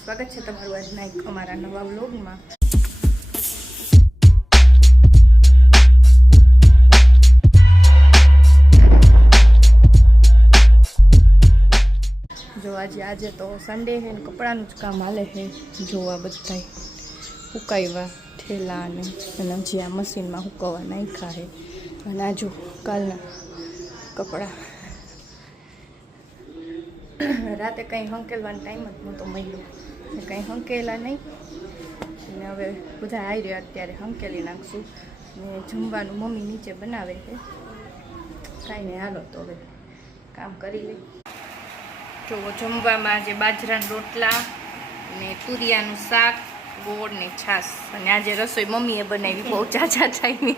સ્વાગત છે તમારું આજના એક અમારા નવા વ્લોગમાં। જો આજે તો સન્ડે છે ને કપડાનું જ કામ હાલે છે। જોવા બધાય સુકાવ્યા ઠેલા અને હજી આ મશીનમાં સુકવવા નાખ્યા છે અને આ જો કાલના કપડાં રાતે કંઈ હંકેલવાનો ટાઈમ જ નહોતો મળ્યો, કંઈ હંકેલા નહીં ને હવે બધા આવી રહ્યા અત્યારે હંકેલી નાખશું ને જમવાનું મમ્મી નીચે બનાવે છે। કાંઈ નહીં, હાલો તો હવે કામ કરી લઈ। જો જમવામાં આજે બાજરાના રોટલા ને તુરિયાનું શાક, ગોળ ને છાશ, અને આજે રસોઈ મમ્મીએ બનાવી બહુ ચાચા ચાઈને।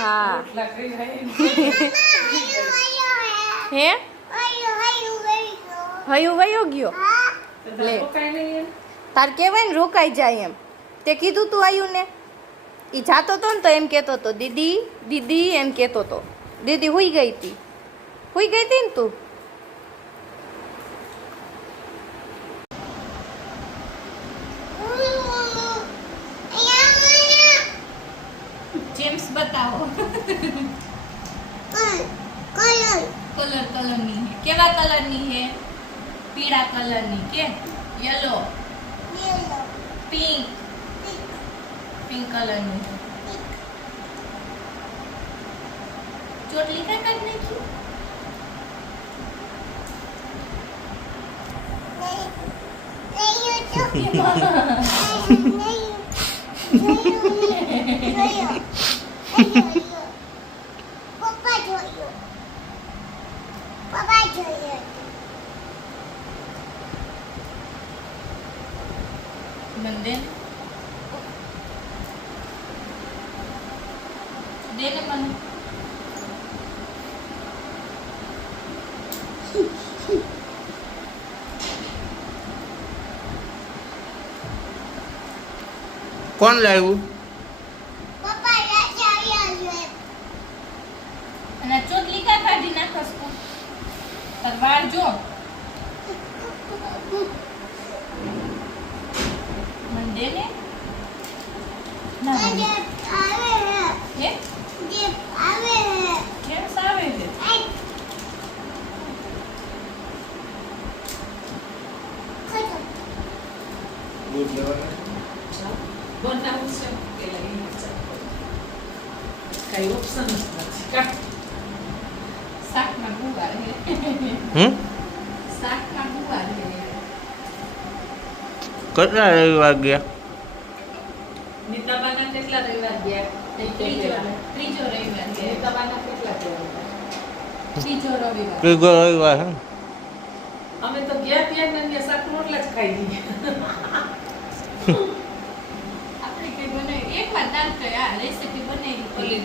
હા હે હયું વયો ગયો લે તાર કહેવાય ને રોકાઈ જાય એમ, તે કીધું તું આયું ને એ જાતો તો ને તો એમ કહેતો હતો દીદી દીદી એમ કહેતો હતો। દીદી હુઈ ગઈ હતી ને તું? जेम्स बताओ कलर नहीं है, केवा कलर नहीं है? पीला कलर नहीं के येलो पिंक कलर नहीं है। चोटली का कर नहीं की दे ने मन कौन लायु અને ચોટલી કા કાઢી નાખસ તું તાર વાળ જો મન દે ને ના આવે હે જે આવે હે કેમ સાવે છે दूध लेवाना बनाऊ से के लगी मचा कई ऑप्शन નથી કા શાક માં ગુવાર હે શાક માં ગુવાર હે કેટલા રવિવાર ગયા? નીતાબાના કેટલા રવિવાર ગયા? ત્રીજો રવિવાર ગયા। નીતાબાના કેટલા ગયા? ત્રીજો રવિવાર રવિવાર હે અમે તો ગયા ત્યાં ને શાક રોટલા જ ખાઈ ગયા। આપણે કઈ બનાવી એક વાર દાલ કઈ આ રેસીપી બનાવી ઓલી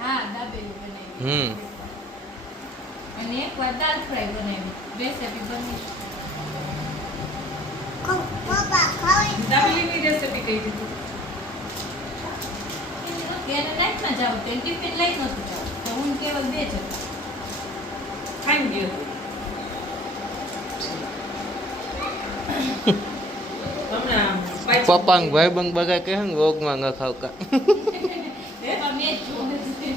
હા દાબેલી બનાવી અને એક વાર દાલ ફ્રાય બનાવી રેસીપી બની દાબેલીની રેસીપી કઈ દીધી એને નાખમાં જાવ તો ટિફિન લઈ નતું જાવ તો હું કેવલ બે જ હતા ખાઈ ગયો પપ્પા ને ભાઈબંધ બધા કહે ને રોગમાં ન ખાવતા।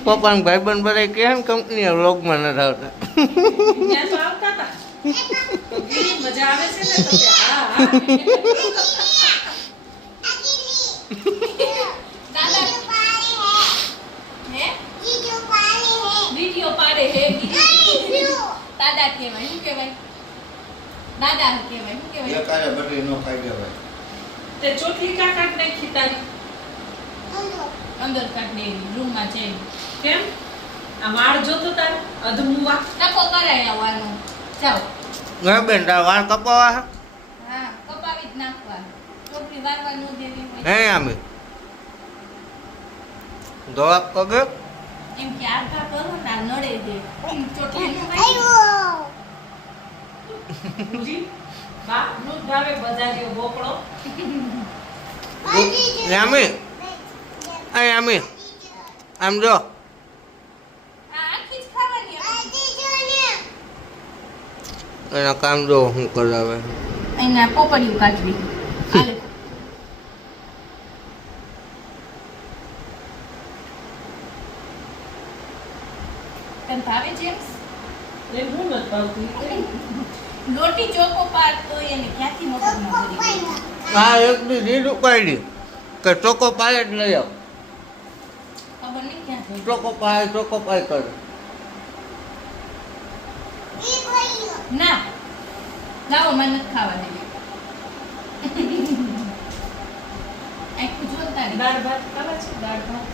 પપ્પા ને ભાઈબંધ બધા કહે ને કંપની રોગમાં ન ખાવતા। ત્યાં તો આવતા હતા તો કેવી મજા આવે છે ને તો કે હા દાદા હે વિડિયો પાડે હે દાદા કહેવાય શું કહેવાય દાદા કહેવાય શું કહેવાય એકારે બધી નો ખાઈ જવાય। તે ચોટલી કા કાટ નાખી તારી અંદર કાઢને રૂમ માં છે કેમ આ વાળ જોતો તાર અધમુવા ટકો કરાય આવવાનો જાવ ના બેન તાર વાળ કપાવા હે? હા કપાવી જ નાખવા ચોપડી વારવા ન દેવી હોય હે આમે જવાબ કગે એમ કે આખા કરો ને આ નડે દે ચોટલી નું બુજી બા નું ભાવે બજારીઓ બોકડો આમે આમે આમ જો આખી જ ખાવાની એના કામ જો શું કરાવે. અહીંયા પોપડિયું કાઢવી હાલે. તને ભાવે જેમ્સ? એમ હું નથી ભાવતી. લોટી ચોકો પાડ તો એને ક્યાંથી મગજમાં ભરી ગઈ? હા એક દી દીધ ઉપાડી કે ચોકો પાય જ લઈ આવ. ખબર નહીં ક્યાં થઈ. ચોકો પાય કરે. ના લાવો મને નથી ખાવા દે. આખું જોતા રહી. દાળ ભાત ખાવા છે? દાળ ભાત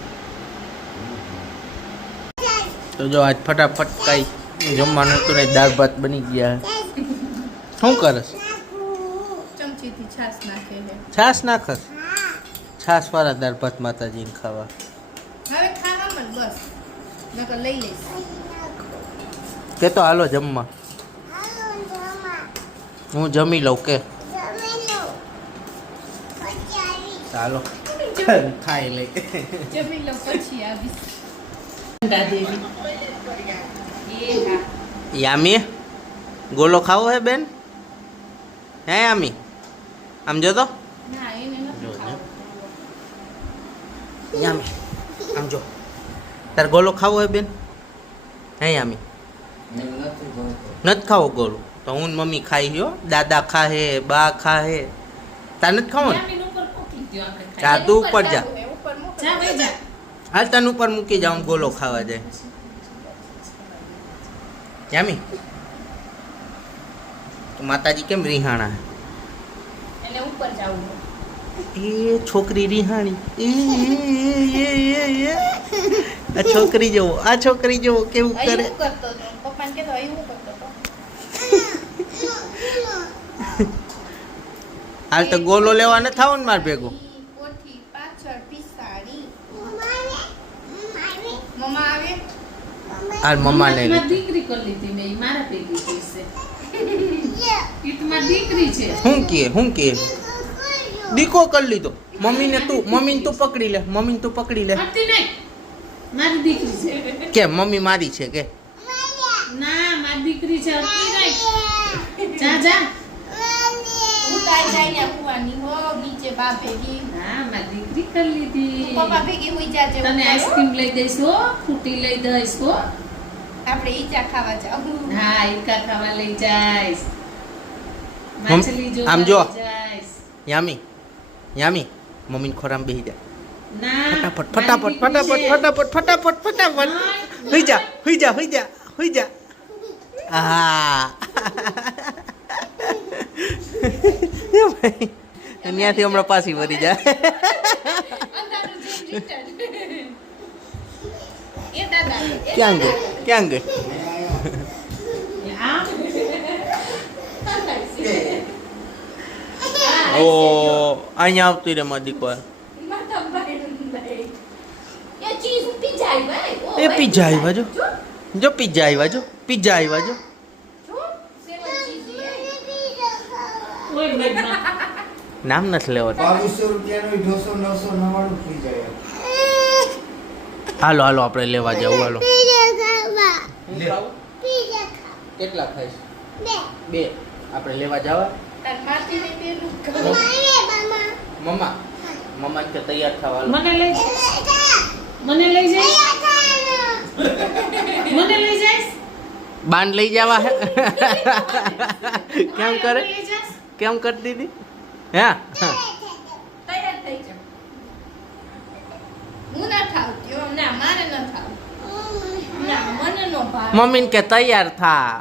તો જો આજ ફટાફટ કઈ જમવાનું હતું ને દાળ ભાત બની ગયા. શું કરસ? ચમચીથી છાશ નાખે છે. છાશ નાખસ? છાશ વાળા દાળ ભાત માતાજીને ખાવા. હવે ખાવામાં જ બસ નકર લઈ લઈશ. કે તો હાલો જમવા. હું જમી લઉં કે ચાલો ખાઈ લે. જમી લો પછી આવીશ. ઠંડા દેવી. એ હા યામી ગોલો ખાવો હે બેન? હે યામી આમ જો તો ના એને નથી ખાવું. યામી આમ જો તાર ગોલો ખાવો હે બેન? હે યામી નથી ખાવો ગોલો? તો હું ને મમ્મી ખાઈ ગયો. દાદા ખાહે, બા ખાહે. તાર નથી ખાવો ને? જામીન ઉપર મૂકી દ્યો આપણે ખાઈ. જા તું ઉપર જા. જાવું હે, ઉપર મૂકો. જા ભાઈ જા. હાલ તને ઉપર મૂકી જાઉં ગોલો ખાવા જાય. યામી તો માતાજી કેમ રીહાણા હે? એને ઉપર જાવું હે. એ છોકરી રીહાણી. આ છોકરી જોવો, આ છોકરી જોવો કેવું કરે. અહીં હું કરતો હતો પપ્પાને કહેતો અહીં હું કરતો હતો. હાલ તો ગોલો લેવા ન થાવ ને માર ભેગો. કોઠી પાછળ પિસાડી મમ્મા આવે. હાલ મમ્મા લઈ લે. મારી દીકરી કરી લીધી મેં. ઈ મારા ભેગી થઈ છે. ઈ તો મારી દીકરી છે. હું કે દીકો કરી લીધો. મમ્મીને તું પકડી લે. મમ્મીને તું પકડી લે. હટતી નહીં. મારી દીકરી છે. કે મમ્મી મારી છે કે? ના મારી દીકરી છે. હટતી નહીં. જા જા. ઉતાઈ જાય કુવાની હો નીચે બા ભેગી. હા મારી દીકરી કરી લીધી. પપ્પા ભેગી હોઈ જાજે. તને આઈસ્ક્રીમ લઈ દઈશ હો. ફ્રૂટી લઈ દઈશ હો. આપણે ઈચા ખાવા જાવું. હા ઈકા ખાવા લઈ જાઈશ. માછલી જોવા આમ જો. લઈ જાઈશ. યામી મમ્મીને ખોરામાં બેસી જા. ના ફટાફટ હુઈ જા. હા ત્યાંથી હમણાં પાછી વળી જાય. અંધારું જેમ return. એ દાદા ક્યાં ગઈ? આમ ઓ અહીંયા આવતી રે મારી દીકરા. એ ચીઝ પીઝા આવી ભાઈ. એ પિઝા આવ્યા જો પિઝા આવ્યા જો. ઓય મેડમાં. નામ નથી લેવાનું. 2200 રૂપિયાનો ઢોસો 999 થઈ જાય. હાલો આપણે લેવા જાવ. હાલો લે. કેટલા ખાઈશ? બે. આપણે લેવા જવા. તાર માથીને પેલું મમ્મા કે તૈયાર થવા. મને લઈ જઈશ. મને લઈ જઈશ. બાંધ લઈ જવા હે. કેમ કરે? લઈ જઈશ. કેમ કરતી હતી? હા તૈયાર થઈ જાવ. હું ના થાવતી હો. ના મારે ન થાવ. ના મને નો ભાવ. મમ્મીને કે તૈયાર થા.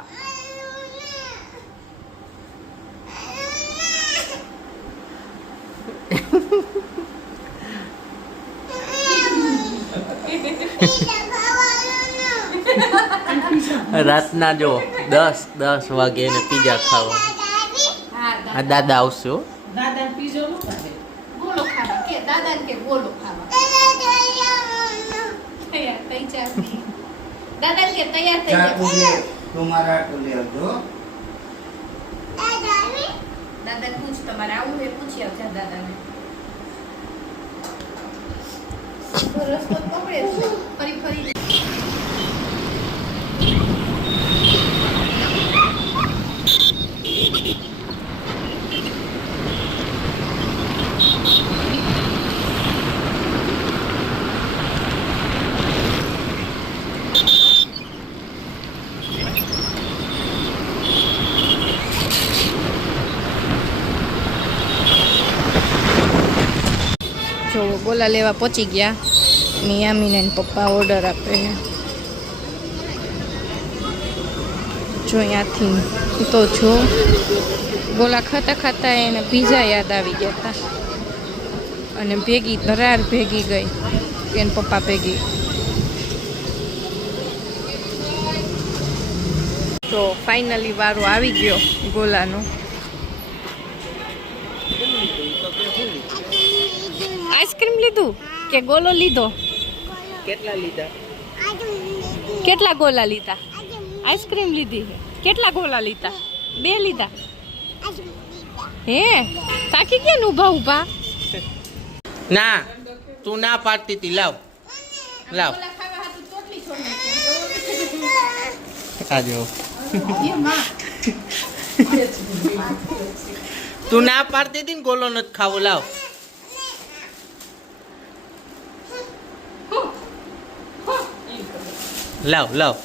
રાતના જો 10 વાગે એને પીઝા ખાવા. હા આ દાદા આવશે હો. દાદા પીઝો નો ખાવે. ગોળો ખાવા કે દાદાને કે ગોળો ખાવા. તૈયાર થઈ જાવ. દાદાને કે તૈયાર થઈ ચાકુ જાવ. લે. તમારા આટલું લે આવજો. દાદાને પૂછ તમારે આવું હે પૂછી આવજો દાદાને. રસ્તો પકડે છે. ફરી જો ગોલા લેવા પહોંચી ગયા ને યામીને એના પપ્પા ઓર્ડર આપે છે. જો અહીંયાથી તો જો ગોલા ખાતા ખાતા એને પીઝા યાદ આવી ગયા હતા અને ભેગી ધરાર ભેગી ગઈ એના પપ્પા ભેગી. તો ફાઇનલી વારો આવી ગયો ગોલાનો. આઈસ્ક્રીમ લીધું કે ગોલો લીધો? કેટલા લીધા? કેટલા ગોલા લીધા? આઈસ્ક્રીમ લીધી. કેટલા ગોલા લીધા? 2 લીધા. હે તાકી ગયા ઊભા ઊભા? ના તું ના પાડતી હતી. લાવ લાવ આજો. તું ના પાડતી હતી ને ગોલો નથી ખાવો. લાવ લાવ લાવ.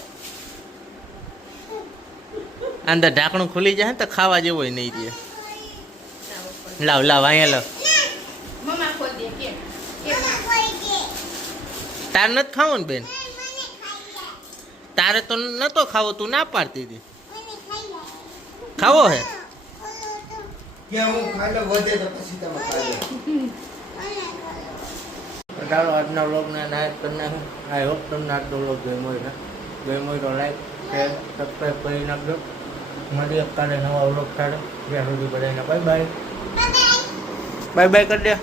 અંદર ઢાંકણું ખુલી જાય ને તો ખાવા જેવો નહીં રહે. લાવ લાવ અહીંયા લાવ. તારે નથી ખાવો ને બેન? તારે તો નતો ખાવો, તું ના પાડતી હતી. ખાવો હે? કે હું ખાઈ લો વધે તો પછી તમે ખાઈ લો. ચાલો આજના વ્લોગને નાયક કરી નાખું. આઈ હોપ તમને આજનો વ્લોગ ગમ્યો હોય તો લાઈક શેર સબસ્ક્રાઈબ કરી નાખજો. મળીએ કાલે નવા વ્લોગ સાથે. ત્યાં સુધી બધાને બાય બાય. બાય બાય કરી દે.